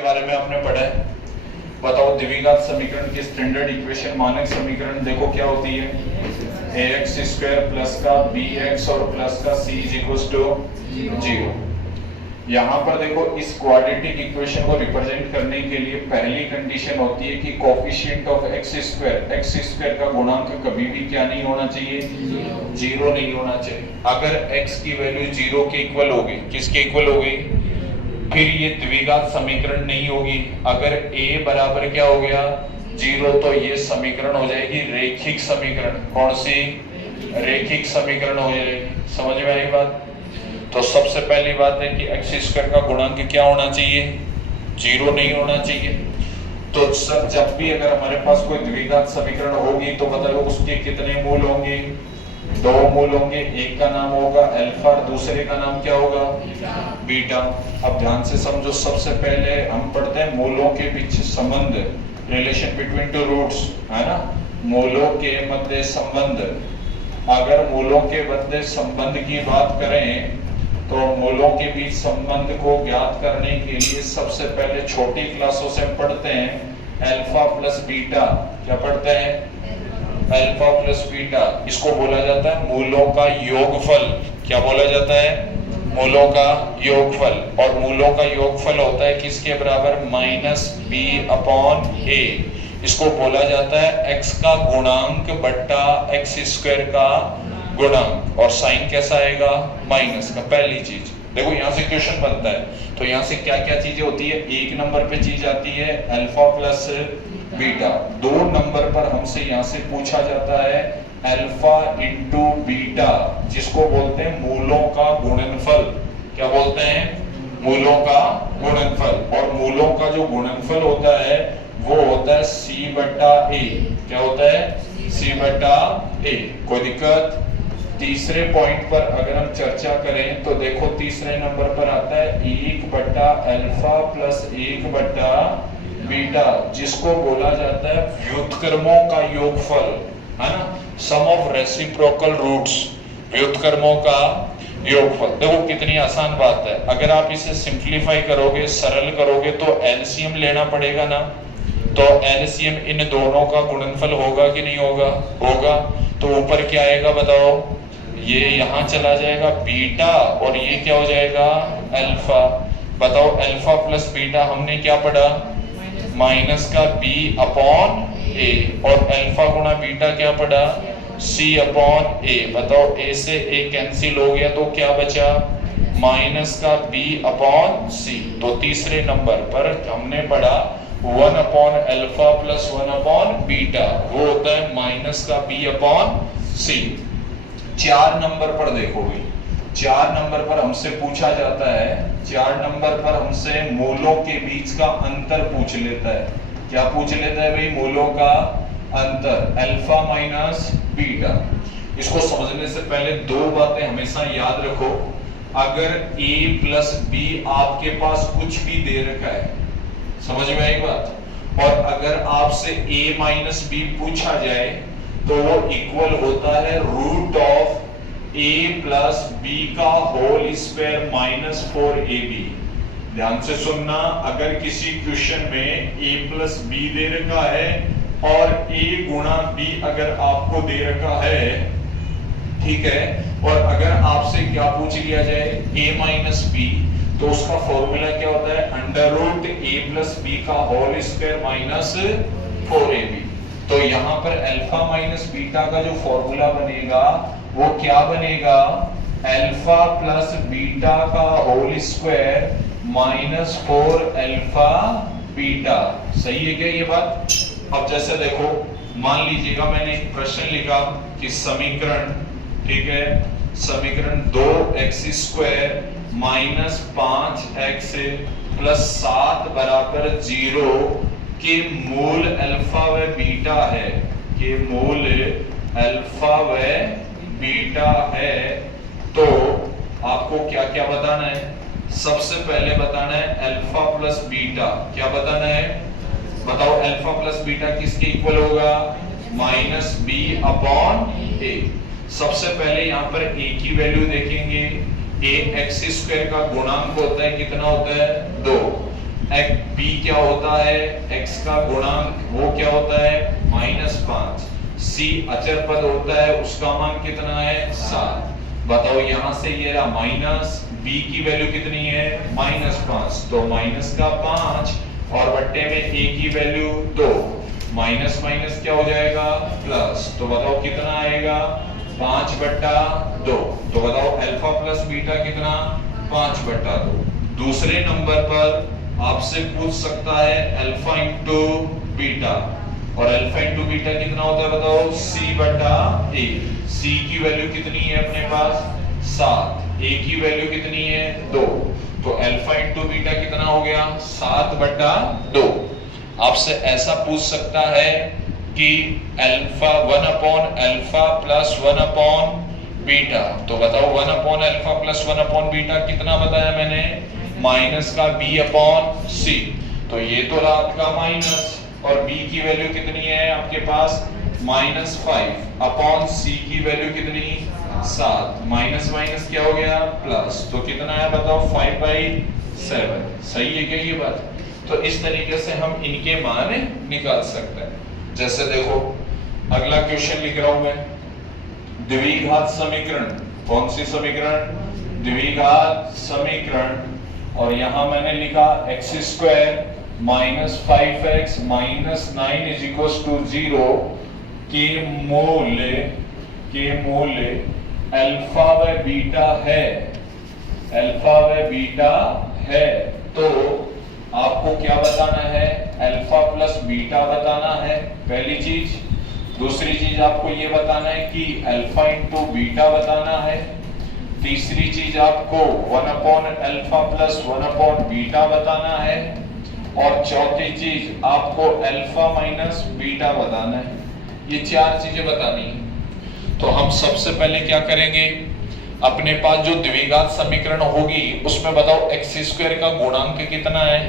के बारे में आपने पढ़ा है। बताओ द्विघात समीकरण की स्टैंडर्ड इक्वेशन मानक समीकरण देखो क्या होती है, ax स्क्वायर प्लस का bx और प्लस का c इज इक्वल टू 0। यहाँ पर देखो इस क्वाड्रेटिक इक्वेशन को रिप्रेजेंट करने के लिए पहली कंडीशन होती है कि कोफिशिएंट ऑफ x स्क्वायर का गुणांक कभी भी क्या नहीं होना चाहिए, 0 नहीं होना चाहिए। अगर x की वैल्यू 0 के इक्वल होगी, किसके इक्वल होगी, फिर ये द्विघात समीकरण नहीं होगी। अगर a बराबर क्या हो गया 0 तो ये समीकरण हो जाएगी रैखिक समीकरण। कौन सी, रैखिक समीकरण हो जाएगी। समझ में आई बात। तो सबसे पहली बात है कि x स्क्वायर का गुणांक क्या होना चाहिए, 0 नहीं होना चाहिए। तो सब जब भी अगर हमारे पास कोई द्विघात समीकरण होगी तो बताओ उसके कितने मूल होंगे, 2 मूल होंगे। एक का नाम होगा अल्फा, दूसरे का नाम क्या होगा, बीटा। अब ध्यान से समझो, सबसे पहले हम पढ़ते हैं मूलों के बीच संबंध, रिलेशन बिटवीन टू रूट्स, है ना। मूलों के मध्य संबंध। अगर मूलों के मध्य संबंध की बात करें तो मूलों के बीच संबंध को ज्ञात करने के लिए सबसे पहले छोटी क्लासों से पढ़ते हैं अल्फा प्लस बीटा। क्या पढ़ते हैं, अल्फा प्लस बीटा। इसको बोला जाता है मूलों का योगफल। क्या बोला जाता है, मूलों का योगफल। और मूलों का योगफल होता है किसके बराबर, -b/a। इसको बोला जाता है x का गुणांक बट्टा x स्क्वायर का गुणांक। और साइन कैसा आएगा, माइनस का। पहली चीज देखो, यहाँ से क्वेश्चन बनता है तो यहाँ से क्या क्या चीजें होती है। 1 नंबर पे चीज आती है अल्फा प्लस बीटा। 2 नंबर पर हमसे यहाँ से पूछा जाता है अल्फा इंटू बीटा, जिसको बोलते हैं मूलों का गुणनफल। क्या बोलते हैं, मूलों का गुणनफल। और मूलों का जो गुणनफल होता है वो होता है c/a। क्या होता है, c/a। कोई दिक्कत। तीसरे पॉइंट पर अगर हम चर्चा करें तो देखो तीसरे नंबर पर आता है 1/अल्फा प्लस 1/बीटा, जिसको बोला जाता है व्युत्क्रमों का योगफल, है ना। सम ऑफ रेसिप्रोकल रूट्स, व्युत्क्रमों का योगफल। देखो कितनी आसान बात है। अगर आप इसे सिंप्लीफाई करोगे, सरल करोगे तो एलसीएम लेना पड़ेगा ना। तो एलसीएम इन दोनों का गुणनफल होगा कि नहीं होगा, होगा। तो ऊपर क्या आएगा बताओ, ये यहाँ चला जाएगा बीटा और ये क्या हो जाएगा, अल्फा। बताओ अल्फा प्लस बीटा हमने क्या पढ़ा, माइनस का b/a। और अल्फा गुणा बीटा क्या पढ़ा, c/a। बताओ a से a कैंसिल हो गया तो क्या बचा, माइनस का b/c। तो तीसरे नंबर पर हमने पढ़ा 1/अल्फा प्लस 1/बीटा, वो होता है माइनस का b/c। 4 नंबर पर देखो भाई, 4 नंबर पर हमसे पूछा जाता है, 4 नंबर पर हमसे मूलों के बीच का अंतर पूछ लेता है। क्या पूछ लेता है भाई, मूलों का अंतर, अल्फा माइनस बीटा। इसको समझने से पहले 2 बातें हमेशा याद रखो। अगर a प्लस b आपके पास कुछ भी दे रखा है, समझ में आई बात, और अगर आपसे a माइनस b पूछा जाए तो वो इक्वल होता है root of a plus b का होल स्क्वायर माइनस 4ab। ध्यान से सुनना, अगर किसी क्वेश्चन में a प्लस b दे रखा है और a गुणा b अगर आपको दे रखा है, ठीक है, और अगर आपसे क्या पूछ लिया जाए a माइनस b, तो उसका फॉर्मूला क्या होता है, under root a plus b का होल स्क्वायर माइनस 4ab। तो यहाँ पर अल्फा माइनस बीटा का जो फॉर्मूला बनेगा वो क्या बनेगा, अल्फा प्लस बीटा का whole square minus 4 alpha beta. सही है क्या ये बात। अब जैसे देखो, मान लीजिएगा मैंने एक प्रश्न लिखा कि समीकरण, ठीक है, समीकरण 2x square minus 5x plus 7 बराबर 0 के मूल अल्फा व बीटा है, के मूल अल्फा व बीटा है। तो आपको क्या क्या बताना है, सबसे पहले बताना है अल्फा प्लस बीटा। क्या बताना है, बताओ अल्फा प्लस बीटा किसके इक्वल होगा, माइनस b/a। सबसे पहले यहाँ पर a की वैल्यू देखेंगे, a x स्क्वायर का गुणांक होता है कितना होता है, 2। b क्या होता है, x का गुणांक वो क्या होता है -5, c अचर पद होता है उसका मान कितना है 7। बताओ यहां से ये रहा माइनस, b की वैल्यू कितनी है -5, तो माइनस का 5 और बट्टे में a की वैल्यू 2, माइनस माइनस क्या हो जाएगा प्लस, तो बताओ कितना आएगा 5/2। तो बताओ अल्फा प्लस बीटा कितना 5/2। दूसरे नंबर पर आपसे पूछ सकता है अल्फा इंटू बीटा, और अल्फा इंटू बीटा कितना होता है बताओ c/a। c की वैल्यू कितनी है अपने पास 7, a की वैल्यू कितनी है 2, तो अल्फा इंटू बीटा कितना हो गया 7/2। आपसे ऐसा पूछ सकता है कि अल्फा 1/अल्फा प्लस 1/बीटा, तो बताओ 1/अल्फा प्लस 1/बीटा कितना बताया मैंने माइनस का b/c, तो ये तो रहा आपका माइनस, और b की वैल्यू कितनी है आपके पास -5 अपॉन c की वैल्यू कितनी 7, माइनस माइनस क्या हो गया प्लस, तो कितना है बताओ 5/7। सही है क्या ये बात? तो इस तरीके से हम इनके मान निकाल सकते हैं। जैसे देखो अगला क्वेश्चन लिख रहा हूं मैं, द्विघात समीकरण। कौन सी समीकरण? द्विघात समीकरण। और यहां मैंने लिखा x² - 5x - 9 = 0 के मूल्य अल्फा व बीटा है, अल्फा व बीटा है। तो आपको क्या बताना है अल्फा प्लस बीटा बताना है पहली चीज। दूसरी चीज आपको ये बताना है कि अल्फा इंटू बीटा बताना है। तीसरी चीज आपको 1/अल्फा प्लस 1/बीटा बताना है। और चौथी चीज आपको अल्फा माइनस बीटा बताना है। ये 4 चीजें बतानी है। तो हम सबसे पहले क्या करेंगे, अपने पास जो द्विघात समीकरण होगी उसमें बताओ x² का गुणांक कितना है,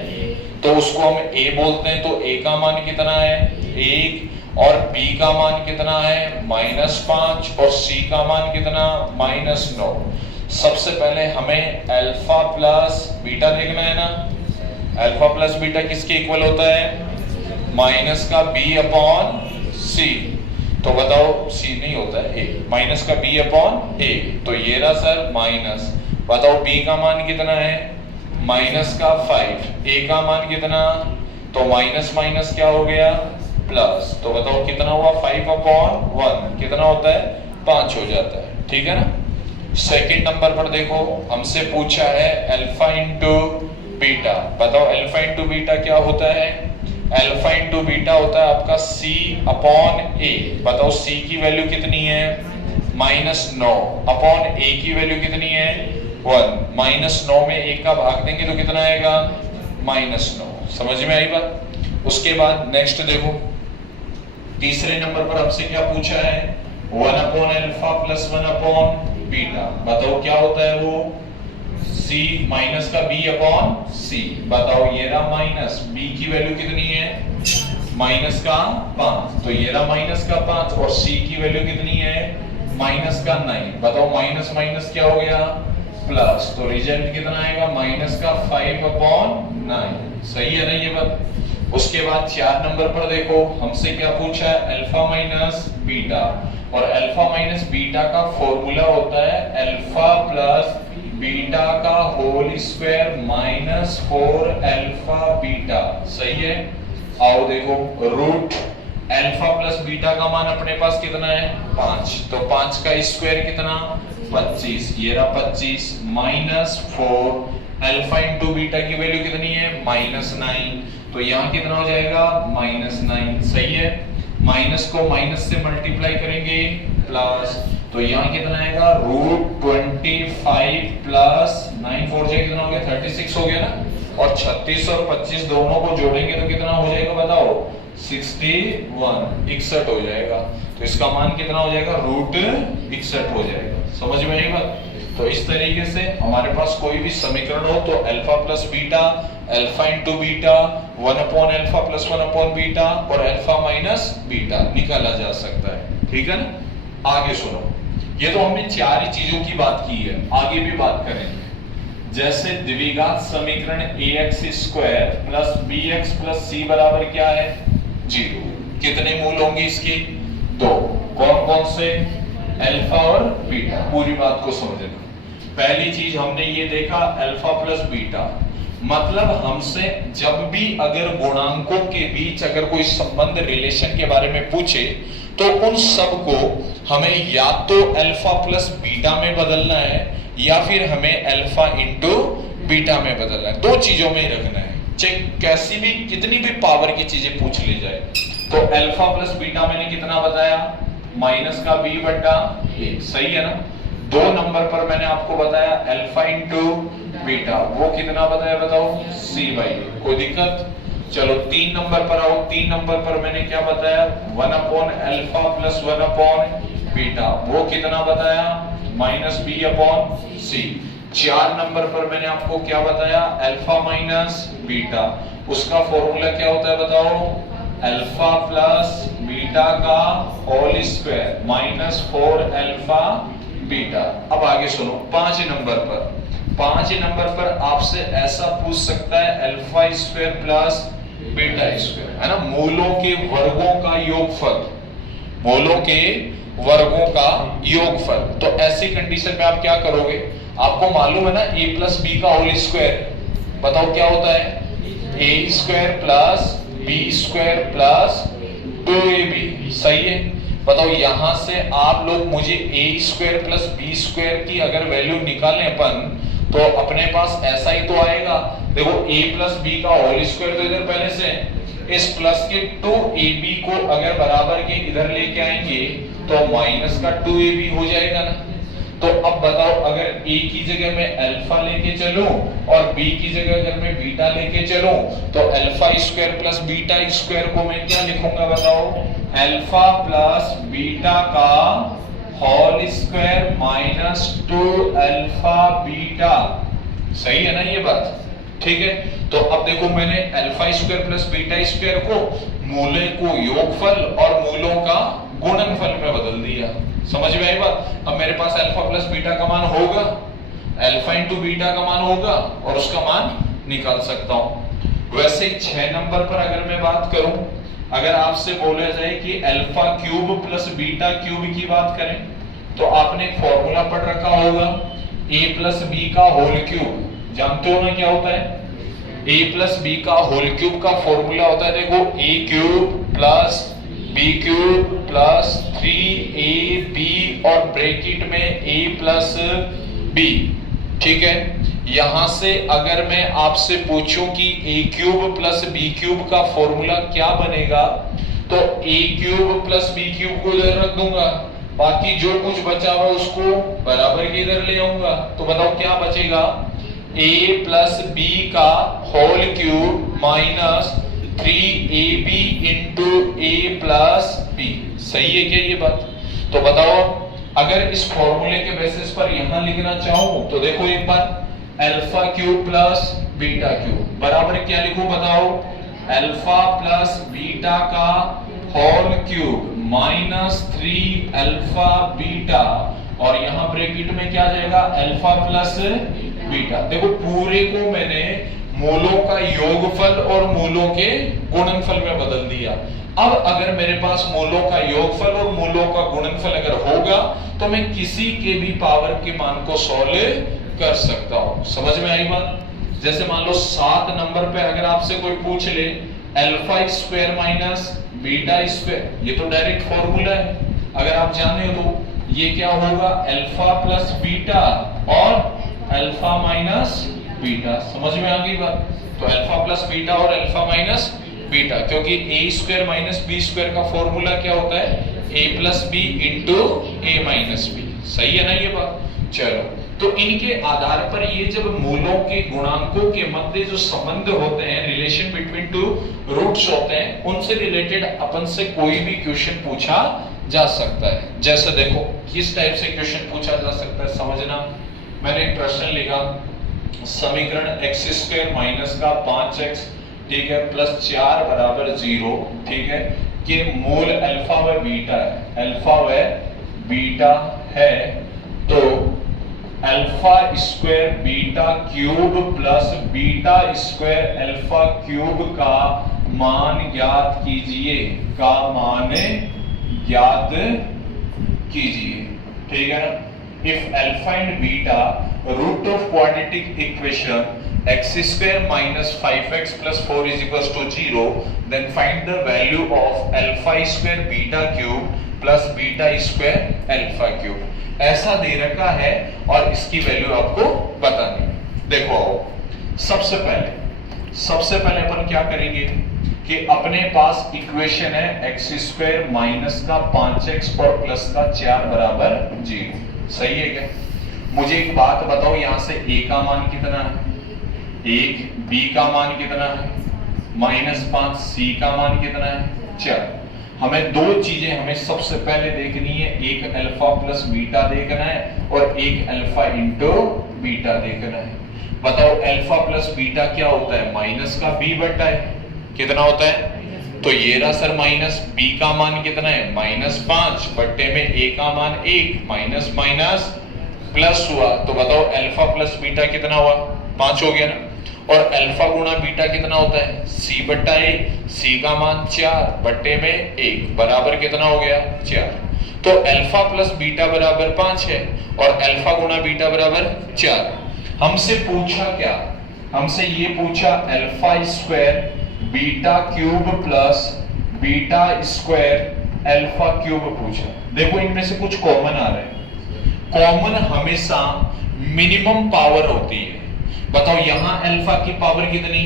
तो उसको हम a बोलते हैं, तो a का मान कितना है 1, और b का मान कितना है -5, और c का मान कितना -9। सबसे पहले हमें अल्फा प्लस बीटा देखना है ना। अल्फा प्लस बीटा किसके इक्वल होता है माइनस का b/c, तो बताओ c नहीं होता है a, माइनस का b/a, तो ये रहा सर माइनस। बताओ b का मान कितना है माइनस का 5, a का मान कितना, तो माइनस माइनस क्या हो गया प्लस, तो बताओ कितना हुआ 5/1, कितना होता है 5 हो जाता है। ठीक है ना। सेकंड नंबर पर देखो हमसे पूछा है अल्फा इंटू बीटा। बताओ अल्फा इंटू बीटा क्या होता है, अल्फा इंटू बीटा होता है आपका c/a। बताओ c की वैल्यू कितनी है -9 अपॉन a की वैल्यू कितनी है 1, -9 में 1 का भाग देंगे तो कितना आएगा -9। समझ में आई बात? उसके बाद नेक्स्ट देखो तीसरे नंबर पर हमसे क्या पूछा है 1/अल्फा प्लस 1/बीटा। बताओ क्या होता है वो c माइनस का b/c। बताओ ये रहा माइनस, b की वैल्यू कितनी है माइनस का 5, तो ये रहा माइनस का 5, और c की वैल्यू कितनी है माइनस का 9। बताओ माइनस माइनस क्या हो गया प्लस, तो रिजल्ट कितना आएगा माइनस का 5/9। सही है ना ये बात? उसके बाद 4 नंबर पर देखो हमसे क्या पूछा है अल्फा माइनस बीटा, और अल्फा माइनस बीटा का फॉर्मूला होता है अल्फा प्लस बीटा का होल स्क्वायर -4 अल्फा बीटा। सही है। आओ देखो रूट अल्फा प्लस बीटा का मान अपने पास कितना है 5, तो 5 का स्क्वायर कितना 25, ये रहा 25 -4 अल्फा इंटू बीटा की वैल्यू कितनी है -9, तो यहाँ कितना हो जाएगा -9। सही है। माइनस को माइनस से मल्टीप्लाई करेंगे प्लस, तो यहाँ कितना आएगा √25 प्लस 9 4 से कितना हो गया 36 हो गया ना, और 36 और 25 दोनों को जोड़ेंगे तो कितना हो जाएगा बताओ 61 हो जाएगा। तो इसका मान कितना हो जाएगा √61 हो जाएगा। समझ में आई बात? तो इस तरीके से हमारे पास कोई भी समीकरण हो तो alpha plus beta, alpha into beta, 1/अल्फा प्लस 1/बीटा और अल्फा माइनस बीटा निकाला जा सकता है। ठीक है ना। आगे सुनो, ये तो हमने 4 ही चीजों की बात की है, आगे भी बात करेंगे। जैसे द्विघात समीकरण ax square plus bx plus c बराबर क्या है 0। कितने मूल होंगे इसके 2। कौन कौन से अल्फा और बीटा। पूरी बात को समझना। पहली चीज हमने ये देखा अल्फा प्लस बीटा, मतलब हमसे जब भी अगर गुणांकों के बीच अगर कोई संबंध रिलेशन के बारे में पूछे तो उन सब को हमें या तो अल्फा प्लस बीटा में बदलना है या फिर हमें अल्फा इंटू बीटा में बदलना है। दो चीजों में ही रखना है, चाहे कैसी भी कितनी भी पावर की चीजें पूछ ली जाए। तो अल्फा प्लस बीटा मैंने कितना बताया माइनस का b बटा a, सही है ना। 2 नंबर पर मैंने आपको बताया अल्फा इंटू बीटा, वो कितना बताया बताओ c बाई a। कोई दिक्कत। चलो 3 नंबर पर आओ। 3 नंबर पर मैंने क्या बताया 1 upon alpha plus 1 upon beta, वो कितना बताया minus b upon c। 4 number पर मैंने आपको क्या बताया अल्फा माइनस बीटा, उसका फॉर्मूला क्या होता है बताओ अल्फा प्लस बीटा का whole square minus 4 alpha beta. अब आगे सुनो 5 नंबर पर आपसे ऐसा पूछ सकता है alpha square plus beta square, है ना। मूलों के वर्गों का योगफल, मूलों के वर्गों का योगफल। तो ऐसी कंडीशन में आप क्या करोगे, आपको मालूम है ना a प्लस बी का होल स्क्वायर, बताओ क्या होता है a square plus b square plus 2ab, सही है। बताओ यहां से आप लोग मुझे a square plus b square की अगर वैल्यू निकालें अपन तो अपने पास ऐसा ही तो आएगा। देखो a प्लस b का होल स्क्वायर तो इधर पहले से, इस प्लस के 2ab को अगर बराबर के इधर लेके आएंगे तो माइनस का 2ab हो जाएगा ना। तो अब बताओ अगर a की जगह मैं अल्फा लेके चलूं और b की जगह अगर मैं बीटा लेके चलूं तो alpha square plus beta square को मैं क्या लिखूंगा बताओ अल्फा प्लस बीटा का whole square minus 2 alpha beta, सही है ना ये बात, ठीक है। तो अब देखो मैंने alpha square plus beta square को मूले को योगफल और मूलों का गुणनफल में बदल दिया, समझ में आई बात। अब मेरे पास अल्फा प्लस बीटा का मान होगा, अल्फा इंटू बीटा का मान होगा और उसका मान निकाल सकता हूं। वैसे 6 नंबर पर अगर मैं बात करूं, अगर आपसे बोला जाए कि alpha cube plus beta cube की बात करें तो आपने एक फॉर्मूला पढ़ रखा होगा a प्लस बी का होल क्यूब, जानते हो ना क्या होता है a प्लस बी का होल क्यूब का फॉर्मूला होता है देखो a cube plus b cube plus 3ab और ब्रैकेट में a प्लस b, ठीक है। यहां से अगर मैं आपसे पूछूं कि a cube plus b cube का फॉर्मूला क्या बनेगा तो a cube plus b cube को इधर रख दूंगा, बाकी जो कुछ बचा हुआ उसको बराबर के इधर ले आऊंगा। तो बताओ क्या बचेगा a प्लस b का whole cube minus 3ab into a plus b, सही है क्या ये बात। तो बताओ अगर इस फॉर्मूले के बेसिस पर यहां लिखना चाहूं तो देखो एक बार alpha cube plus beta cube बराबर क्या लिखूं बताओ अल्फा प्लस बीटा का whole cube minus 3 alpha beta और यहां ब्रैकेट में क्या जाएगा अल्फा प्लस बीटा। देखो पूरे को मैंने मूलों का योगफल और मूलों के गुणनफल में बदल दिया। अब अगर मेरे पास मूलों का योगफल और मूलों का गुणनफल अगर होगा तो मैं किसी के भी पावर के मान को सॉल्व कर सकता हूं, समझ में आई बात। जैसे मान लो 7 नंबर पे अगर आपसे कोई पूछ ले alpha square minus beta square, ये तो डायरेक्ट फॉर्मूला है, अगर आप जाने तो ये क्या होगा अल्फा प्लस बीटा और अल्फा माइनस बीटा, समझ में आ गई बात। तो अल्फा प्लस बीटा और अल्फा माइनस बीटा, क्योंकि a square minus b square का फॉर्मूला क्या होता है a plus b into a minus b, सही है ना ये बात। चलो तो इनके आधार पर ये जब मूलों के गुणांकों के मध्य जो संबंध होते हैं रिलेशन बिटवीन टू रूट्स होते हैं उनसे रिलेटेड अपन से कोई भी क्वेश्चन पूछा जा सकता है। जैसे देखो किस टाइप से क्वेश्चन पूछा जा सकता है समझना। मैंने एक प्रश्न लिखा समीकरण x स्क्वायर माइनस का 5x ठीक है प्लस 4 बराबर 0 ठीक है कि मूल अल्फा व बीटा है, अल्फा व बीटा है तो alpha square beta cube plus beta square alpha cube का मान ज्ञात कीजिए, का मान ज्ञात कीजिए। ठीक है ना। If alpha and beta root of quadratic equation x square minus 5x plus 4 is equals to 0, then find the value of alpha square beta cube plus beta square alpha cube। ऐसा दे रखा है और इसकी वैल्यू आपको बतानी। देखो सबसे पहले अपन क्या करेंगे कि अपने पास इक्वेशन है x स्क्वायर माइनस का 5x और प्लस का 4 बराबर 0। सही है क्या? मुझे एक बात बताओ, यहां से a का मान कितना है 1, b का मान कितना है -5, c का मान कितना है 4। हमें दो चीजें हमें सबसे पहले देखनी है, एक अल्फा प्लस बीटा देखना है और एक अल्फा इंटू बीटा देखना है। बताओ अल्फा प्लस बीटा क्या होता है? माइनस का b बटा है, कितना होता है? तो ये रहा सर माइनस, b का मान कितना है -5 बट्टे में a का मान 1, माइनस माइनस प्लस हुआ, तो बताओ अल्फा प्लस बीटा कितना हुआ? 5 हो गया ना। और अल्फा गुणा बीटा कितना होता है? c बट्टा a, c का मान 4 बट्टे में 1 बराबर कितना हो गया? 4। तो अल्फा प्लस बीटा बराबर 5 है और अल्फा गुणा बीटा बराबर 4। हमसे पूछा क्या? हमसे ये पूछा alpha square beta cube plus beta square alpha cube पूछा। देखो इनमें से कुछ कॉमन आ रहे हैं। कॉमन हमेशा मिनिमम पावर होती है। बताओ यहां अल्फा की पावर कितनी?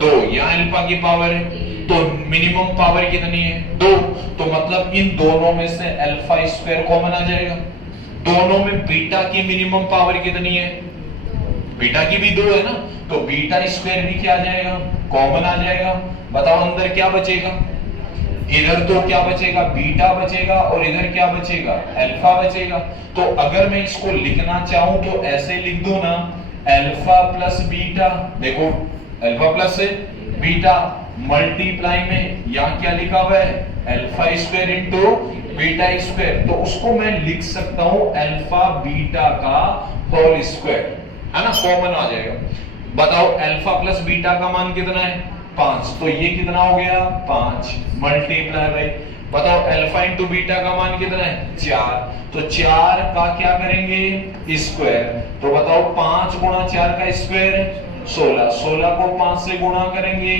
2, यहां अल्फा की पावर है, तो मिनिमम पावर कितनी है? 2। तो मतलब इन दोनों में से अल्फा स्क्वायर कॉमन आ जाएगा। दोनों में बीटा की मिनिमम पावर कितनी है? बीटा की भी 2 है ना, तो बीटा स्क्वायर भी क्या आ जाएगा? कॉमन आ जाएगा। बताओ अंदर क्या बचेगा? इधर तो क्या बचेगा? बीटा बचेगा और इधर क्या बचेगा? अल्फा बचेगा। तो अगर मैं इसको लिखना चाहूं तो ऐसे लिख दूं ना, अल्फा प्लस बीटा। देखो अल्फा प्लस बीटा मल्टीप्लाई में यहां क्या लिखा हुआ है? Alpha square into beta square. तो उसको मैं लिख सकता हूं अल्फा बीटा का होल स्क्वायर, है ना, कॉमन आ जाएगा। बताओ अल्फा प्लस बीटा का मान कितना है? 5। तो ये कितना हो गया? 5 मल्टीप्लाई भाई। बताओ अल्फा इंटू बीटा का मान कितना है? 4। तो 4 का क्या करेंगे? स्क्वायर। तो बताओ 5 गुणा 4 का स्क्वायर 16, 16 को 5 से गुणा करेंगे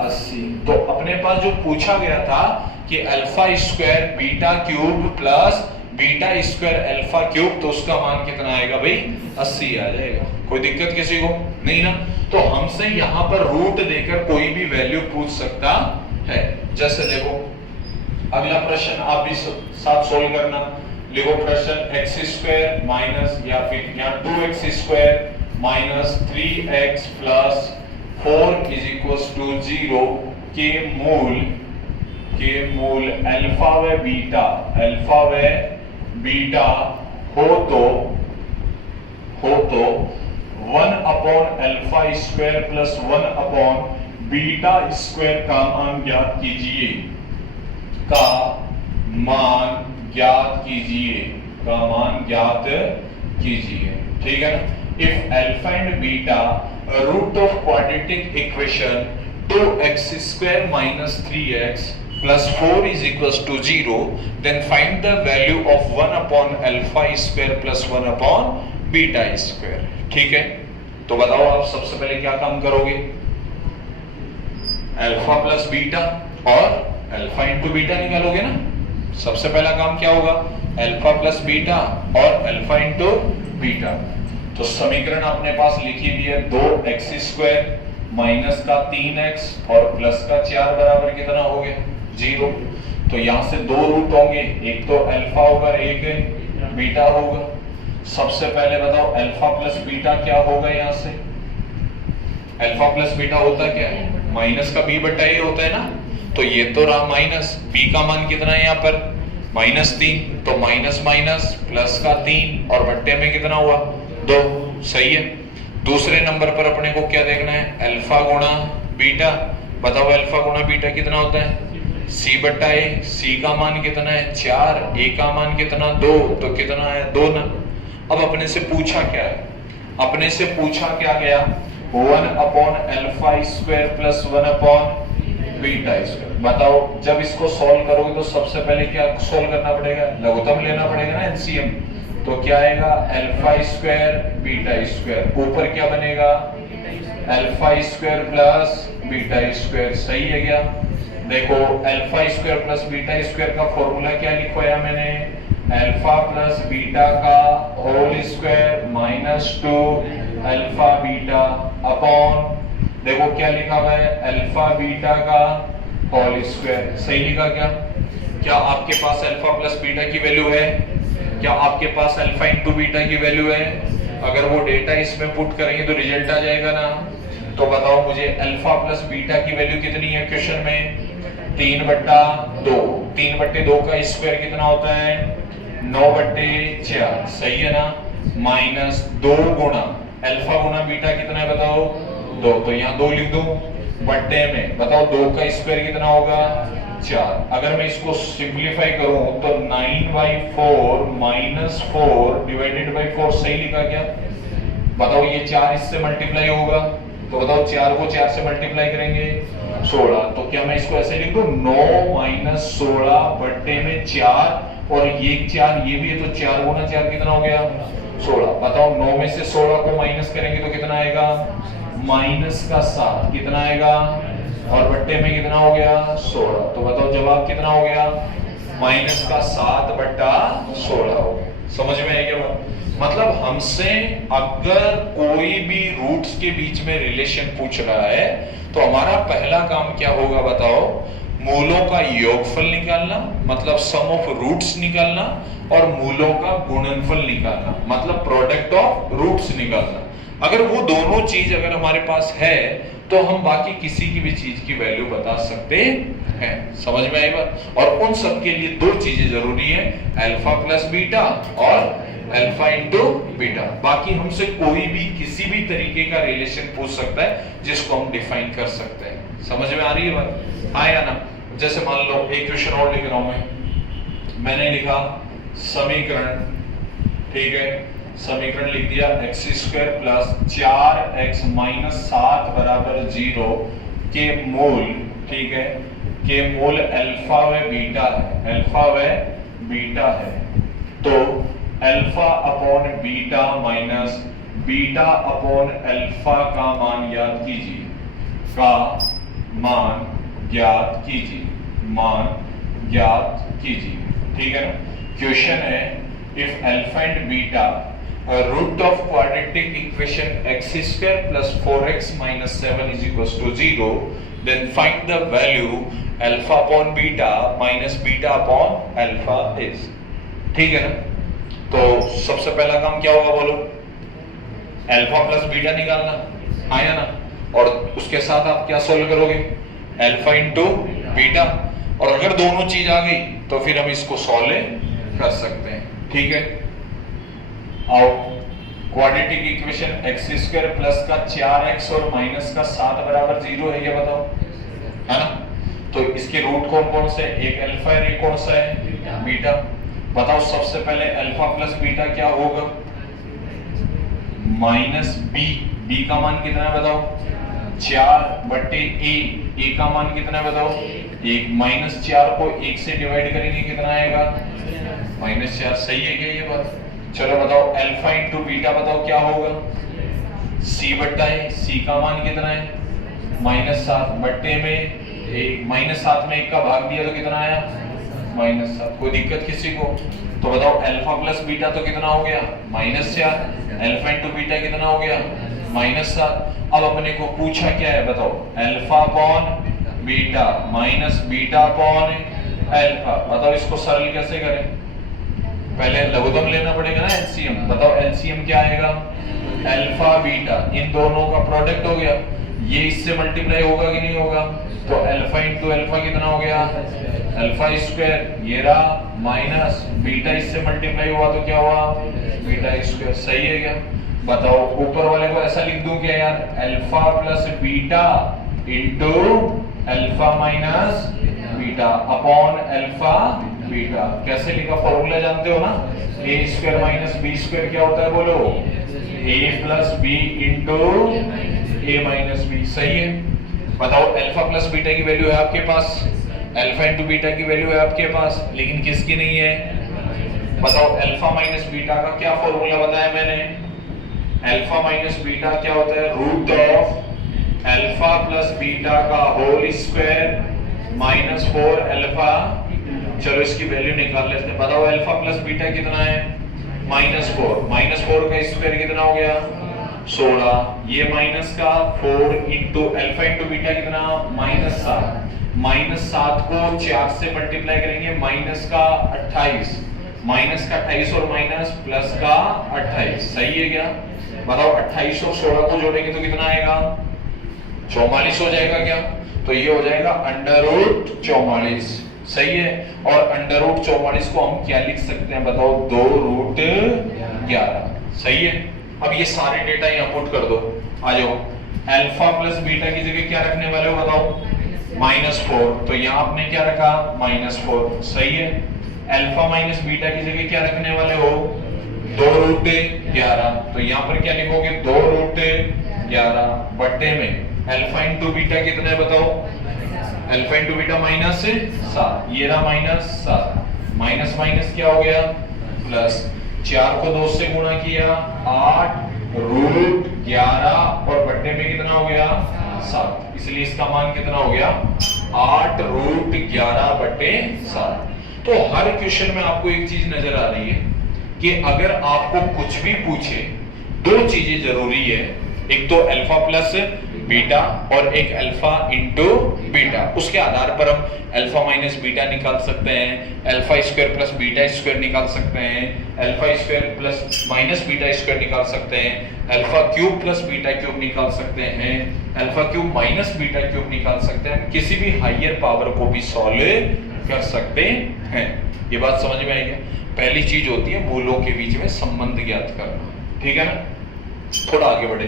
80। तो अपने पास जो पूछा गया था कि alpha square beta cube plus beta square alpha cube, तो उसका मान कितना आएगा भाई? 80 आ जाएगा। कोई दिक्कत किसी को नहीं ना। तो हमसे यहाँ पर रूट देकर कोई भी वैल्यू पूछ सकता है। जैसे देखो अगला प्रश्न आप भी साथ सोल्व करना। लिखो प्रश्न एक्स स्क्वायर माइनस या फिर यहाँ 2x square minus 3x plus 4 is equals to 0 के मूल अल्फा व बीटा हो तो 1 upon alpha square plus 1 upon beta square का मान ज्ञात कीजिए, का मान ज्ञात कीजिए। ठीक है ना। If alpha and beta root of quadratic equation 2x square minus 3x plus 4 is equals to 0, then find the value of 1 upon alpha square plus 1 upon beta square। ठीक है, तो बताओ आप सबसे पहले क्या काम करोगे? अल्फा प्लस बीटा और अल्फा इंटू बीटा निकालोगे ना। सबसे पहला काम क्या होगा? अल्फा प्लस बीटा और अल्फा इंटू बीटा। तो समीकरण अपने पास लिखी हुई है 2x स्क्वायर माइनस का 3x और प्लस का 4 बराबर कितना हो गया? 0। तो यहां से दो रूट होंगे, एक तो अल्फा होगा, एक बीटा होगा। सबसे पहले बताओ अल्फा प्लस बीटा क्या होगा? यहां से अल्फा प्लस बीटा होता क्या है? माइनस का b बटा a होता है ना। तो ये तो रहा माइनस, b का मान कितना है यहाँ पर? -3। तो माइनस माइनस प्लस का 3 और बट्टे में कितना हुआ? 2। सही है। दूसरे नंबर पर अपने को क्या देखना है? अल्फा गुणा बीटा। बताओ अल्फा गुणा बीटा कितना होता है? c बटा a। c का मान कितना है? 4, a का मान कितना? 2। तो कितना है? 2 ना। अब अपने से पूछा क्या है, अपने से पूछा क्या गया, 1/α² प्लस 1/β²। बताओ जब इसको सॉल्व करोगे तो सबसे पहले क्या सॉल्व करना पड़ेगा, लघुत्तम लेना पड़ेगा ना, एलसीएम। तो क्या आएगा, α² β², ऊपर क्या बनेगा, α² प्लस β²। सही है क्या? देखो α² प्लस β² का फॉर्मूला क्या लिखवाया मैंने, अल्फा प्लस बीटा का whole square minus 2 alpha beta upon, देखो क्या लिखा हुआ है, अल्फा बीटा का होल स्क्वायर। सही लिखा क्या? क्या आपके पास अल्फा प्लस बीटा की वैल्यू है? क्या आपके पास अल्फा इंटू बीटा की वैल्यू है? अगर वो डेटा इसमें पुट करेंगे तो रिजल्ट आ जाएगा ना। तो बताओ मुझे अल्फा प्लस बीटा की वैल्यू कितनी है क्वेश्चन में, 3/2। 3/2 का स्क्वायर कितना होता है, 9/4। सही है ना, माइनस 2 गुना अल्फा गुना बीटा कितना है बताओ, 2। तो यहाँ 2 लिख दूं बट्टे में, बताओ 2 का स्क्वायर कितना होगा, 4। अगर मैं इसको सिंप्लीफाई करूं तो 9/4 माइनस 4 डिवाइडेड बाई 4। सही लिखा क्या? बताओ ये 4 इससे मल्टीप्लाई होगा, तो बताओ 4 को 4 से मल्टीप्लाई करेंगे 16। तो क्या मैं इसको ऐसे लिख दूं, 9 माइनस 16 बट्टे में 4, और ये 4 ये भी है, तो 4 गुना 4 कितना हो गया, 16। बताओ 9 में से 16 को माइनस करेंगे तो कितना आएगा, माइनस का 7। कितना आएगा, और बट्टे में कितना हो गया, 16। तो बताओ जवाब कितना हो गया, माइनस का 7/16 हो गया। समझ में आई क्या बात? मतलब हमसे अगर कोई भी रूट्स के बीच में रिलेशन पूछ रहा है तो हमारा पहला काम क्या होगा बताओ, मूलों का योगफल निकालना, मतलब सम ऑफ रूट्स निकालना, और मूलों का गुणनफल निकालना, मतलब प्रोडक्ट ऑफ रूट्स निकालना। अगर वो दोनों चीज अगर हमारे पास है तो हम बाकी किसी की भी चीज की वैल्यू बता सकते हैं। समझ में आई बात? और उन सब के लिए 2 चीजें जरूरी है, अल्फा प्लस बीटा और अल्फा इंटू बीटा। बाकी हमसे कोई भी किसी भी तरीके का रिलेशन पूछ सकता है जिसको हम डिफाइन कर सकते हैं। समझ में आ रही है बात? हाँ या ना? जैसे मान लो एक क्वेश्चन और लिख रहा हूं मैंने लिखा समीकरण, ठीक है, समीकरण लिख दिया x² प्लस 4x माइनस 7 बराबर 0 के मूल, ठीक है, के मूल अल्फा व बीटा है, अल्फा व बीटा है। तो alpha upon beta minus beta upon alpha का मान ज्ञात कीजिए, का मान ज्ञात कीजिए, मान ज्ञात कीजिए। ठीक है ना? क्वेश्चन है if alpha and beta root of quadratic equation x² plus 4x minus 7 is equals to 0, then find the value alpha upon beta minus beta upon alpha is। ठीक है ना? तो सबसे पहला काम क्या होगा बोलो, अल्फा प्लस बीटा निकालना, आया ना? और उसके साथ आप क्या सोल्व करोगे, अल्फा इंटू बीटा। और अगर दोनों चीज आ गई तो फिर हम इसको सॉल्व कर सकते हैं। ठीक है, आओ क्वाड्रेटिक इक्वेशन x² प्लस का 4x और माइनस का 7 बराबर 0 है, ये बताओ, है ना? तो इसके रूट कौन कौन से, एक अल्फा है, एक कौन सा है, बीटा। बताओ सबसे पहले अल्फा प्लस बीटा क्या होगा, माइनस बी, बी का मान कितना है बताओ, 4/a, a का मान कितना है बताओ, 1। माइनस 4 को 1 से डिवाइड करेंगे कितना आएगा, -4। सही है क्या ये बात? चलो बताओ अल्फा इंटू बीटा बताओ क्या होगा, c/a, c का मान कितना है, -7 बट्टे में 1, -7 में 1 का भाग दिया तो कितना आया, -7। कोई दिक्कत किसी को? तो बताओ अल्फा प्लस बीटा तो कितना हो गया, -4। अल्फा इंटू बीटा कितना हो गया, -7। अब अपने को पूछा क्या है बताओ, alpha upon beta minus beta upon alpha. बताओ इसको सरल कैसे करें, पहले लघुत्तम लेना पड़ेगा ना, एलसीएम। बताओ एलसीएम क्या आएगा, अल्फा बीटा, इन दोनों का प्रोडक्ट हो गया, ये इससे मल्टीप्लाई होगा कि नहीं होगा, तो अल्फा इंटू अल्फा कितना हो गया, अल्फा स्क्वायर, ये रहा, माइनस बीटा इससे मल्टीप्लाई हुआ तो क्या हुआ, बीटा स्क्वायर। सही है क्या? बताओ ऊपर वाले को ऐसा लिख दूं क्या यार, alpha plus beta into alpha minus beta upon alpha beta. कैसे लिखा, फॉर्मूला जानते हो ना, ए स्क्वायर माइनस बी स्क्वायर क्या होता है बोलो, ए प्लस बी इंटू ए माइनस बी। सही है। बताओ अल्फा प्लस बीटा की वैल्यू है आपके पास, अल्फा इंटू बीटा की वैल्यू है आपके पास, लेकिन किसकी नहीं है। बताओ अल्फा माइनस बीटा का क्या फॉर्मूला बताया मैंने, अल्फा माइनस बीटा क्या होता है, root of alpha plus beta का होल स्क्वायर माइनस 4 अल्फा। चलो इसकी वैल्यू निकाल लेते हैं। बताओ अल्फा प्लस बीटा कितना है, -4, -4 का स्क्वायर कितना हो गया 16, ये माइनस का 4 इंटू अल्फा इंटू बीटा कितना -7, -7 को 4 से मल्टीप्लाई करेंगे माइनस का 28, माइनस का 28 और माइनस प्लस का 28। सही है क्या। बताओ 28 और 16 को जोड़ेंगे तो कितना आएगा 44 हो जाएगा क्या, तो ये हो जाएगा √44। सही है। और √44 को हम क्या लिख सकते हैं बताओ, 2√11। सही है। अब ये सारे डेटा यहाँ पुट कर दो, आ जाओ। अल्फा प्लस बीटा की जगह क्या रखने वाले हो बताओ, -4, तो यहाँ आपने क्या रखा -4। सही है। अल्फा माइनस बीटा की जगह क्या रखने वाले हो 2√11, तो यहाँ पर क्या लिखोगे 2√11 बट्टे में अल्फा इंटू बीटा कितना है बताओ, अल्फा इंटू बीटा -7, ये रहा -7, माइनस माइनस क्या हो गया प्लस, 4 को 2 से गुणा किया 8√11 और बट्टे में कितना हो गया 7, इसलिए इसका मान कितना हो गया 8√11 बट्टे 7। तो हर क्वेश्चन में आपको एक चीज नजर आ रही है कि अगर आपको कुछ भी पूछे, दो चीजें जरूरी है, एक तो अल्फा प्लस बीटा और एक अल्फा इंटू बीटा। उसके आधार पर हम अल्फा माइनस बीटा निकाल सकते हैं, alpha square plus beta square निकाल सकते हैं, alpha square plus minus beta square निकाल सकते हैं, alpha cube plus beta cube निकाल सकते हैं, alpha cube minus beta cube निकाल सकते हैं। किसी भी हायर पावर को भी सॉल्व कर सकते हैं। ये बात समझ में आई क्या। पहली चीज होती है मूलों के बीच में संबंध ज्ञात करना, ठीक है ना। थोड़ा आगे बढ़े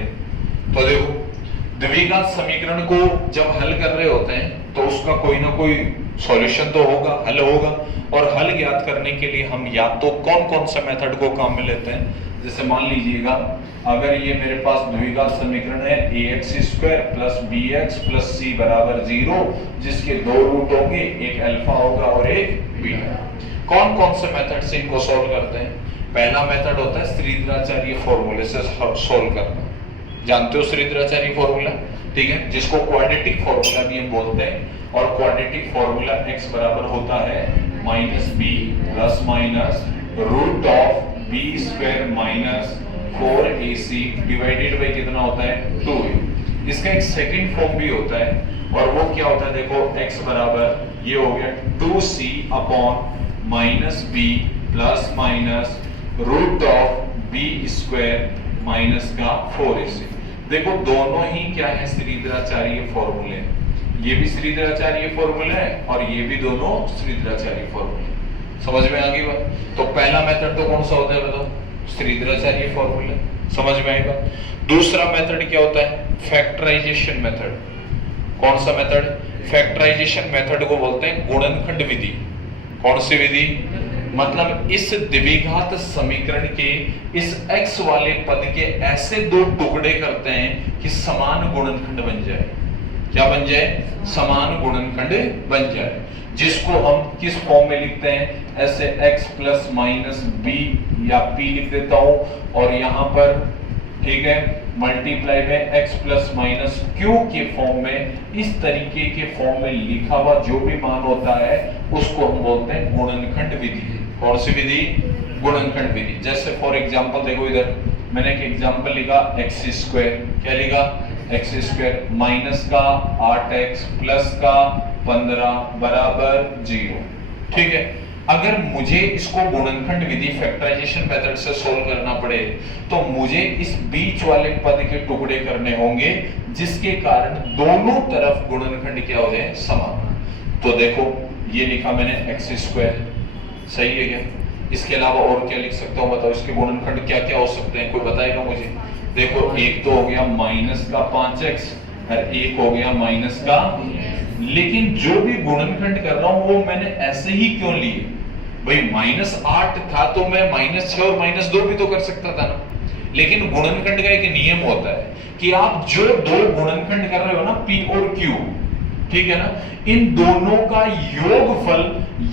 तो देखो, द्विघात समीकरण को जब हल कर रहे होते हैं तो उसका कोई ना कोई सॉल्यूशन तो होगा, हल होगा। और हल ज्ञात करने के लिए हम या तो कौन कौन सा मेथड को काम में लेते हैं, जैसे मान लीजिएगा अगर ये मेरे पास द्विघात समीकरण है ax² plus bx plus c बराबर 0, जिसके दो रूट होंगे, एक अल्फा होगा और एक बीटा। कौन कौन से मेथड से इनको सॉल्व करते हैं। पहला मेथड होता है श्रीधराचार्य फॉर्मूले से सॉल्व करना। जानते हो श्रीधराचार्य फॉर्मूला, ठीक है, जिसको क्वाड्रेटिक फॉर्मूला भी हम बोलते हैं। और क्वाड्रेटिक फॉर्मूला x बराबर होता है -b plus minus root of b² minus 4ac divided by कितना होता है 2a। इसका एक सेकंड फॉर्म भी होता है और वो क्या होता है देखो, x बराबर ये हो गया 2c upon -b plus minus root of b² minus का 4ac। देखो दोनों ही क्या है श्रीधराचार्य फॉर्मूले, ये भी श्रीधराचार्य फॉर्मूला है और ये भी दोनों श्रीधराचार्य फॉर्मूले। समझ में आ गई बात। तो पहला मेथड तो कौन सा होता है बताओ, श्रीधराचार्य फॉर्मूला। समझ में आएगा। दूसरा मेथड क्या होता है, फैक्टराइजेशन मेथड। कौन सा मेथड, फैक्टराइजेशन मेथड को बोलते हैं गुणनखंड विधि। कौन सी विधि, मतलब इस द्विघात समीकरण के इस x वाले पद के ऐसे दो टुकड़े करते हैं कि समान गुणनखंड बन जाए। क्या बन जाए, समान गुणनखंड बन जाए, जिसको हम किस फॉर्म में लिखते हैं, ऐसे x प्लस माइनस b या p लिख देता हूं और यहां पर ठीक है मल्टीप्लाई में x प्लस माइनस q के फॉर्म में, इस तरीके के फॉर्म में लिखा हुआ जो भी मान होता है उसको हम बोलते हैं गुणनखंड विधि। कौन सी विधि, गुणनखंड विधि। जैसे फॉर एग्जांपल देखो, इधर मैंने एक एग्जांपल लिखा x², क्या लिखा x² माइनस का 8x प्लस का 15 बराबर 0, ठीक है। अगर मुझे इसको गुणनखंड विधि फैक्टराइजेशन मेथड से सोल्व करना पड़े तो मुझे इस बीच वाले पद के टुकड़े करने होंगे, जिसके कारण दोनों तरफ गुणनखंड क्या हो जाए, समान। तो देखो ये लिखा मैंने x², सही है क्या। इसके अलावा और क्या लिख सकता हूं बताओ, इसके गुणनखंड क्या क्या हो सकते हैं, कोई बताएगा मुझे। देखो एक तो हो गया माइनस का 5x और एक हो गया माइनस का, लेकिन जो भी गुणनखंड कर रहा हूं वो मैंने ऐसे ही क्यों लिए, भाई -8 था तो मैं -6 और -2 भी तो कर सकता था ना। लेकिन गुणनखंड का एक नियम होता है कि आप जो दो गुणनखंड कर रहे हो ना, P और Q, ठीक है ना, इन दोनों का योगफल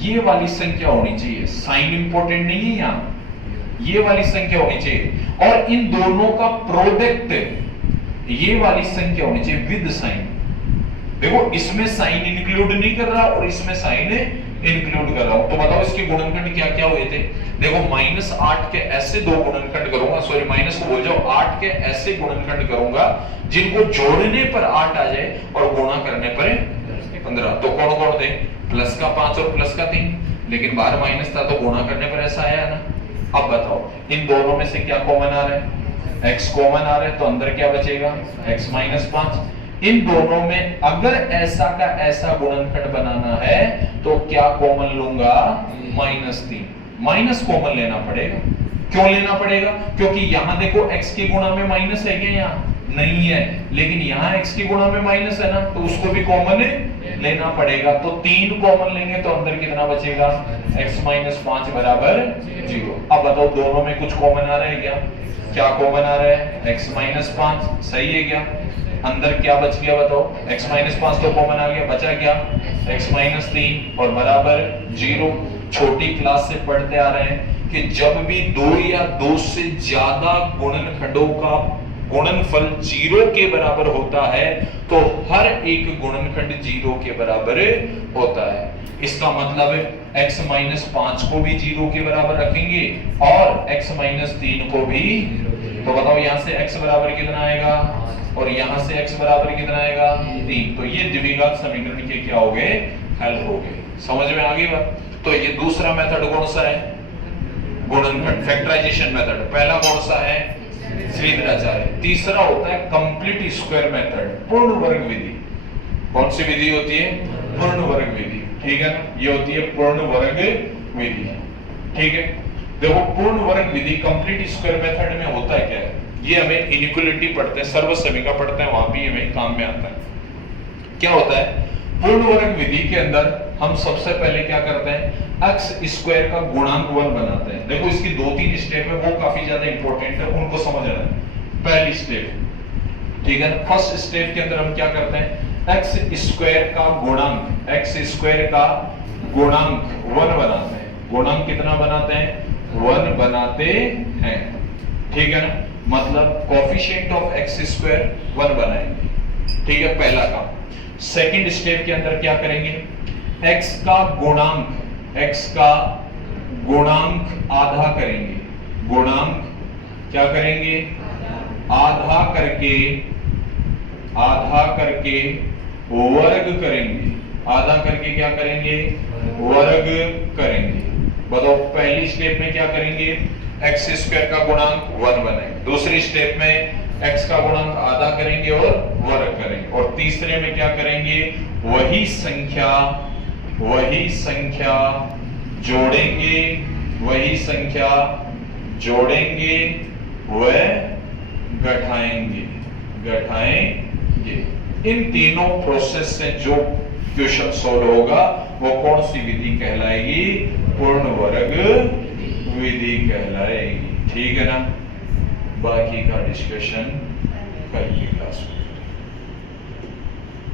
ये वाली संख्या होनी चाहिए। साइन इंपॉर्टेंट नहीं है यहां, ये वाली संख्या होनी चाहिए। और इन दोनों का प्रोडक्ट ये वाली संख्या होनी चाहिए विद साइन। देखो इसमें साइन इंक्लूड नहीं कर रहा और इसमें साइन इंक्लूड कर रहा हूं, तो बताओ इसके गुणनखंड क्या क्या हुए थे। देखो -8 के ऐसे दो गुणनखंड करूंगा, सॉरी माइनस को बोल जाओ, 8 के ऐसे गुणनखंड करूंगा जिनको जोड़ने पर 8 आ जाए और गुणा करने पर 15। तो कौन कौन थे? प्लस का 5 और प्लस का 3, लेकिन बाहर माइनस था तो गुणा करने पर ऐसा आया ना। अब बताओ इन दोनों में से क्या कॉमन आ रहा है? x कॉमन आ रहा है, तो अंदर क्या बचेगा? x - 5। इन दोनों में अगर ऐसा का ऐसा गुणनखंड बनाना है तो क्या कॉमन लूंगा? -3। माइनस कॉमन लेना पड़ेगा। क्यों लेना पड़ेगा? क्योंकि यहां देखो x की गुणा में माइनस है क्या? यहां नहीं है, लेकिन यहां x की गुणा में माइनस है ना, तो उसको भी कॉमन लेना पड़ेगा। तो 3 कॉमन लेंगे तो अंदर कितना बचेगा? x - 5 बराबर 0। अब बताओ दोनों में कुछ कॉमन आ रहा है क्या? क्या कॉमन आ रहा है? x - 5। सही है क्या? अंदर क्या बच गया बताओ? x - 5 तो कॉमन आ गया, बचा क्या? x - 3 और बराबर 0। छोटी क्लास से पढ़ते आ रहे हैं कि जब भी 2 या 2 से ज्यादा गुणनखंडों का गुणनफल 0 के बराबर होता है तो हर एक गुणनखंड 0 के बराबर होता है। इसका मतलब है x - 5 को भी 0 के बराबर रखेंगे और x - 3 को भी। तो बताओ यहां से x बराबर कितना आएगा और यहां से x बराबर कितना आएगा? 3। तो ये द्विघात समीकरण के क्या हो गए? हल हो गए। समझ में आ गई बात? तो ये दूसरा मेथड कौन सा है? गुणनखंड फैक्टराइजेशन मेथड। पहला कौन सा है? श्रीधराचार्य। तीसरा होता है कंप्लीट स्क्वायर मेथड, पूर्ण वर्ग विधि। कौन सी विधि होती है? पूर्ण वर्ग विधि। ठीक है ना, ये होती है पूर्ण वर्ग विधि। ठीक है, देखो पूर्ण वर्ग विधि कंप्लीट स्क्वायर मेथड में होता है क्या है? ये हमें इनइक्वालिटी पढ़ते हैं, सर्वसमीका पढ़ते हैं, वहां भी हमें काम में आता है। क्या होता है पूर्ण वर्ग विधि के अंदर? हम सबसे पहले क्या करते हैं? x स्क्वायर का गुणांक 1 बनाते हैं। देखो इसकी 2-3 स्टेप है, वो काफी ज्यादा इंपॉर्टेंट है, उनको समझना है। पहली स्टेप, ठीक है, फर्स्ट स्टेप के अंदर हम क्या करते हैं? x स्क्वायर का गुणांक, x स्क्वायर का गुणांक 1 बनाते हैं। गुणांक कितना बनाते हैं? 1 बनाते हैं। ठीक है ना, मतलब कोएफिशिएंट ऑफ x स्क्वायर 1 बनाएंगे। ठीक है, पहला काम। सेकंड स्टेप के अंदर क्या करेंगे? x का गुणांक आधा करेंगे। गुणांक क्या करेंगे? आधा करके वर्ग करेंगे। आधा करके क्या करेंगे? वर्ग करेंगे। बताओ पहली स्टेप में क्या करेंगे? x स्क्वायर का गुणांक 1 बनाएंगे। दूसरी स्टेप में x का गुणांक आधा करेंगे और वर्ग करेंगे। और तीसरे में क्या करेंगे? वही संख्या जोड़ेंगे व घटाएंगे। इन तीनों प्रोसेस से जो क्वेश्चन सॉल्व होगा वो कौन सी विधि कहलाएगी? पूर्ण वर्ग विधि कहलाएगी। ठीक है ना, बाकी का डिस्कशन कल की क्लास में।